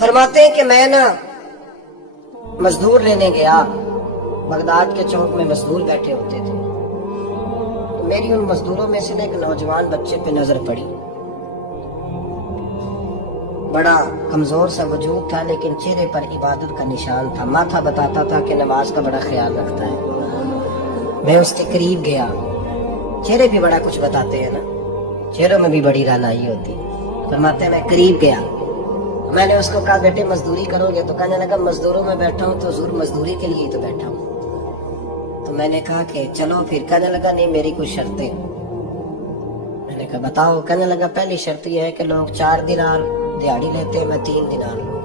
फरमाते हैं कि मैं ना मजदूर लेने गया, बगदाद के चौक में मजदूर बैठे होते थे, तो मेरी उन मजदूरों में से एक नौजवान बच्चे पे नजर पड़ी। बड़ा कमजोर सा वजूद था, लेकिन चेहरे पर इबादत का निशान था। माथा बताता था कि नमाज का बड़ा ख्याल रखता है। मैं उसके करीब गया। चेहरे भी बड़ा कुछ बताते हैं ना, चेहरों में भी बड़ी रानाई होती है। फरमाते हैं मैं करीब गया, मैंने उसको कहा बेटे मजदूरी करोगे? तो कहने लगा मजदूरों में बैठा हूँ तो हुजूर मजदूरी के लिए ही तो बैठा हूँ। तो मैंने कहा कि चलो फिर। कहने लगा नहीं मेरी कुछ शर्तें। मैंने कहा बताओ। कहने लगा पहली शर्त यह है कि लोग 4 दिनार दिहाड़ी लेते हैं, मैं 3 दिनार लूंगा।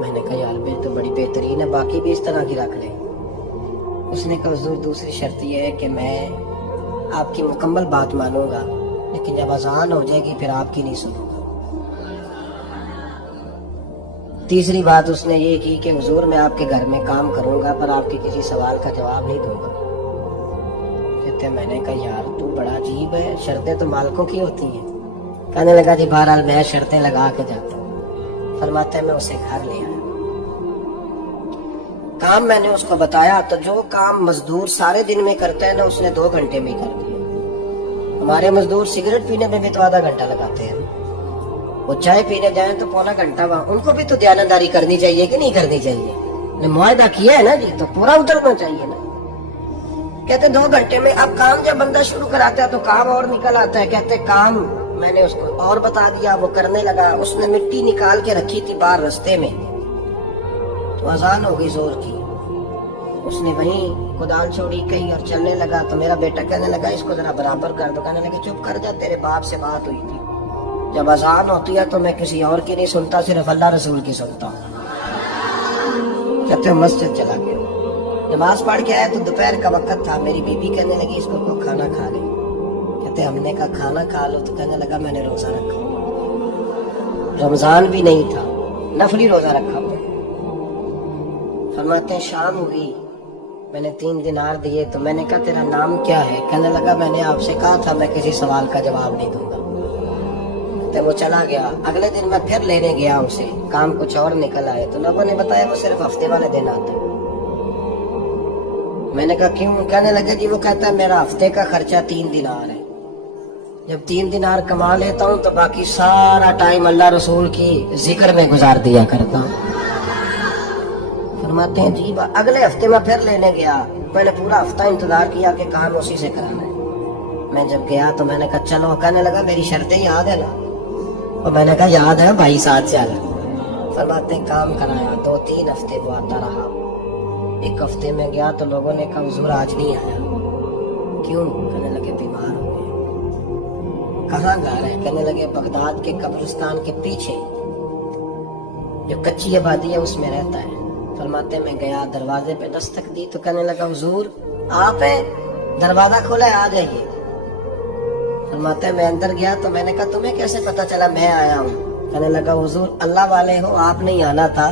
मैंने कहा यार तो बड़ी बेहतरीन है, बाकी भी इस तरह की रख ले। उसने कहा हुजूर दूसरी शर्त यह है कि मैं आपकी मुकम्मल बात मानूंगा, लेकिन जब अजान हो जाएगी फिर आपकी नहीं सुनूंगा। तीसरी बात उसने ये की कि हुजूर मैं आपके घर में काम करूंगा पर आपके किसी सवाल का जवाब नहीं दूंगा। कहते मैंने कहा यार तू बड़ा अजीब है, शर्तें तो मालिकों की होती हैं। कहने लगा जी बहरहाल मैं शर्तें लगा के जाता हूँ। फरमाते मैं उसे घर ले आया। काम मैंने उसको बताया तो जो काम मजदूर सारे दिन में करता है ना, उसने 2 घंटे में कर दिया। हमारे मजदूर सिगरेट पीने में भी तो आधा घंटा लगाते हैं, वो चाय पीने जाए तो पौना घंटा। वहां उनको भी तो ध्यानदारी करनी चाहिए कि नहीं करनी चाहिए? मुआहदा किया है ना जी, तो पूरा उतरना चाहिए ना। कहते 2 घंटे में। अब काम जब बंदा शुरू कराता है तो काम और निकल आता है। कहते काम मैंने उसको और बता दिया, वो करने लगा। उसने मिट्टी निकाल के रखी थी बाहर रास्ते में, तो अजान हो गई जोर की। उसने वहीं कुदाल छोड़ी कहीं और चलने लगा। तो मेरा बेटा कहने लगा इसको जरा बराबर कर दो। कहने लगा चुप कर जा, तेरे बाप से बात हुई थी। जब अजान होती है तो मैं किसी और की नहीं सुनता, सिर्फ अल्लाह रसूल की सुनता हूँ। कहते मस्जिद चला गया, नमाज पढ़ के आया तो दोपहर का वक्त था। मेरी बीबी कहने लगी इसको को खाना खा ले। कहते हमने कहा खाना खा लो। तो कहने लगा मैंने रोजा रखा, रमजान भी नहीं था, नफली रोजा रखा हुआ। फरमाते शाम हुई, मैंने 3 दिनार दिए। तो मैंने कहा तेरा नाम क्या है? कहने लगा मैंने आपसे कहा था मैं किसी सवाल का जवाब नहीं दूंगा। तो वो चला गया। अगले दिन मैं फिर लेने गया उसे, काम कुछ और निकल आए। तो लोगों ने बताया वो सिर्फ हफ्ते वाले दिन आता है। मैंने कहा क्यों? कहने लगे जी वो कहता है मेरा हफ्ते का खर्चा 3 दिनार है। जब 3 दिनार कमा लेता हूँ तो बाकी सारा टाइम अल्लाह रसूल की जिक्र में गुजार दिया करता हूँ। फरमाते हैं जी अगले हफ्ते में फिर लेने गया। मैंने पूरा हफ्ता इंतजार किया कि काम उसी से कराना है। मैं जब गया तो मैंने कहा चलो। कहने लगा मेरी शर्तें याद है ना? और मैंने कहा याद है भाई, साथ चल। फरमाते काम कराया। 2-3 हफ्ते वो आता रहा। 1 हफ्ते में गया तो लोगों ने कहा हुजूर आज नहीं आया। क्यों? कहने लगे बीमार हो गए। कहाँ जा रहे हैं? कहने लगे बगदाद के कब्रिस्तान के पीछे जो कच्ची आबादी है उसमें रहता है। फरमाते मैं गया, दरवाजे पे दस्तक दी तो कहने लगा हुजूर आप है? दरवाजा खोला है, आ जाइए। फरमाते मैं अंदर गया तो मैंने कहा तुम्हें कैसे पता चला मैं आया हूँ? कहने लगा हुजूर अल्लाह वाले हो, आप नहीं आना था,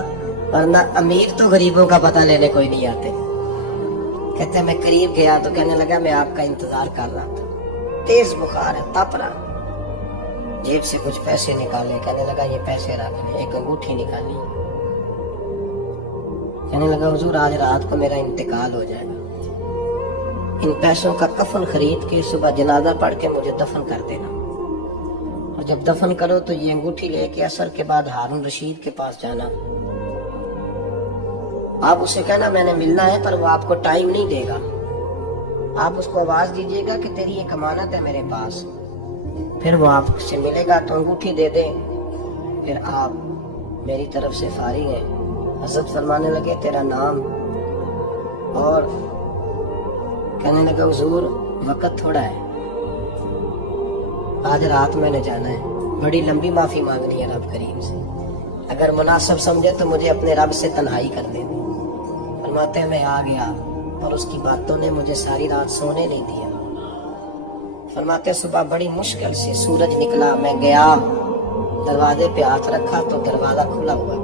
वरना अमीर तो गरीबों का पता लेने कोई नहीं आते। कहते मैं करीब गया तो कहने लगा मैं आपका इंतजार कर रहा था, तेज बुखार है, तप रहा। जेब से कुछ पैसे निकाले। कहने लगा ये पैसे रख ले। एक अंगूठी निकाली। कहने लगा हुजूर आज रात को मेरा इंतकाल हो जाएगा, इन पैसों का कफन खरीद के सुबह जनाजा पढ़ के मुझे दफन कर देना, और जब दफन करो तो ये अंगूठी लेके असर के बाद हारून रशीद के पास जाना। आप उसे कहना मैंने मिलना है पर वो आपको टाइम नहीं देगा। आप उसको आवाज दीजिएगा कि तेरी एक अमानत है मेरे पास। फिर वो आपसे मिलेगा तो अंगूठी दे दे, फिर आप मेरी तरफ से फारिग है। हजरत फरमाने लगे तेरा नाम? और कहने लगा हुजूर वक्त थोड़ा है, आज रात मैंने जाना है, बड़ी लंबी माफी मांगनी है रब करीम से, अगर मुनासिब समझे तो मुझे अपने रब से तन्हाई कर दे। फरमाते मैं आ गया और उसकी बातों ने मुझे सारी रात सोने नहीं दिया। फरमाते सुबह बड़ी मुश्किल से सूरज निकला, मैं गया दरवाजे पे हाथ रखा तो दरवाजा खुला हुआ था।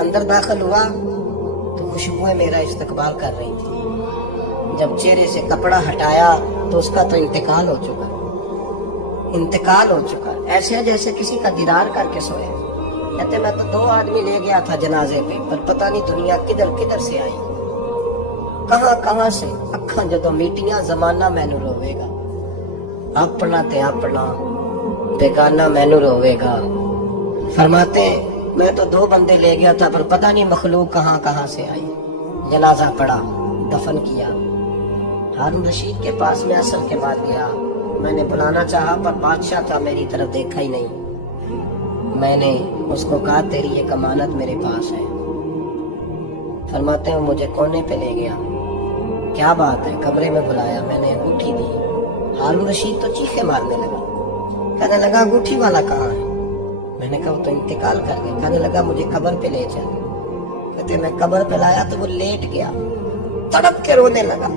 अंदर दाखिल हुआ तो खुशबुएं मेरा इस्तकबाल कर रही थी। जब चेहरे से कपड़ा हटाया तो उसका तो इंतकाल हो चुका, ऐसे जैसे किसी का दीदार करके सोए। کہتے میں تو 2 آدمی لے گیا تھا جنازے پہ، پر پتہ نہیں دنیا کدھر کدھر سے آئی، کہاں کہاں سے اکھاں جدوں میٹیاں زمانہ مینوں روے گا، اپنا تے اپنا بیگانہ مینوں روے گا۔ فرماتے ہیں میں تو 2 بندے لے گیا تھا، پر پتہ نہیں مخلوق کہاں کہاں سے آئی۔ جنازہ پڑا، دفن کیا۔ ہارون رشید کے پاس میں اصل کے بعد گیا، میں نے بلانا چاہا پر بادشاہ تھا، میری طرف دیکھا ہی نہیں۔ میں نے اس کو کہا تیری ایک امانت میرے پاس ہے۔ فرماتے ہیں مجھے کونے پہ لے گیا، کیا بات ہے، کمرے میں بلایا، میں نے انگوٹھی دی۔ ہارون رشید تو چیخے مارنے لگا، کہنے لگا انگوٹھی والا کہاں ہے؟ میں نے کہا وہ تو انتقال کر گیا۔ کہنے لگا مجھے قبر پہ لے چل۔ کہتے میں قبر پہ لایا تو وہ لیٹ گیا، تڑپ کے رونے لگا۔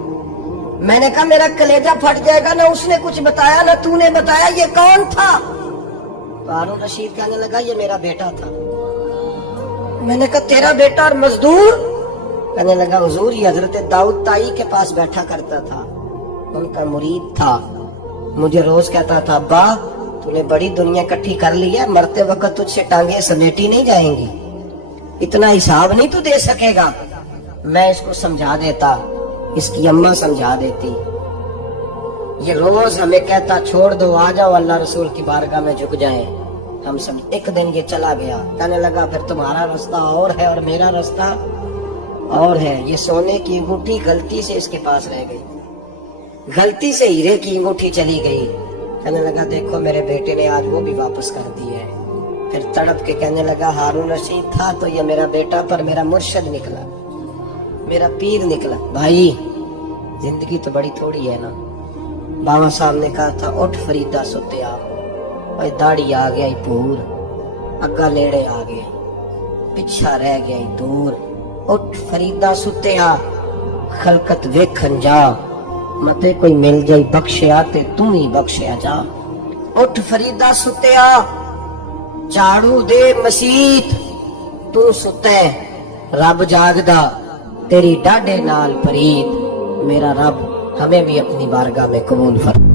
میں نے کہا میرا کلیجہ پھٹ جائے گا، نہ اس نے کچھ بتایا نہ تو نے بتایا، یہ کون تھا؟ تو ہارون رشید کہنے لگا یہ میرا بیٹا تھا۔ میں نے کہا تیرا بیٹا اور مزدور؟ کہنے لگا حضور یہ حضرت داؤد تائی کے پاس بیٹھا کرتا تھا، ان کا مرید تھا، مجھے روز کہتا تھا ابا تو نے بڑی دنیا اکٹھی کر لی ہے، مرتے وقت تجھ سے ٹانگیں سمیٹی نہیں جائیں گی، اتنا حساب نہیں تو دے سکے گا۔ میں اس کو سمجھا دیتا، اس کی اماں سمجھا دیتی، یہ روز ہمیں کہتا چھوڑ دو آ جاؤ اللہ رسول کی بارگاہ میں جھک جائیں ہم سب۔ ایک دن یہ چلا گیا، کہنے لگا پھر تمہارا رستہ اور ہے اور میرا رستہ اور ہے۔ یہ سونے کی انگوٹھی غلطی سے اس کے پاس رہ گئی، غلطی سے ہیرے کی انگوٹھی چلی گئی۔ کہنے لگا دیکھو میرے بیٹے نے آج وہ بھی واپس کر دی ہے۔ پھر تڑپ کے کہنے لگا ہارون رشید تھا تو یہ میرا بیٹا، پر میرا مرشد نکلا، میرا پیر نکلا۔ بھائی زندگی تو بڑی تھوڑی ہے نا۔ بابا صاحب نے کہا تھا اٹھ فریدہ ستیا، اور داڑھی آ گیا پور، اگا نیڑے آ گئے، پچھا رہ گیا دور۔ اٹھ فریدہ ستیا خلقت ویکھن جا، متے کوئی مل جائی بخشیا تے تو ہی بخشیا جا۔ اٹھ فریدہ ستیا جھاڑو دے مسیت، تو ستے رب جاگدا تیری ڈاڈے نال پرید۔ میرا رب ہمیں بھی اپنی بارگاہ میں قبول فرما۔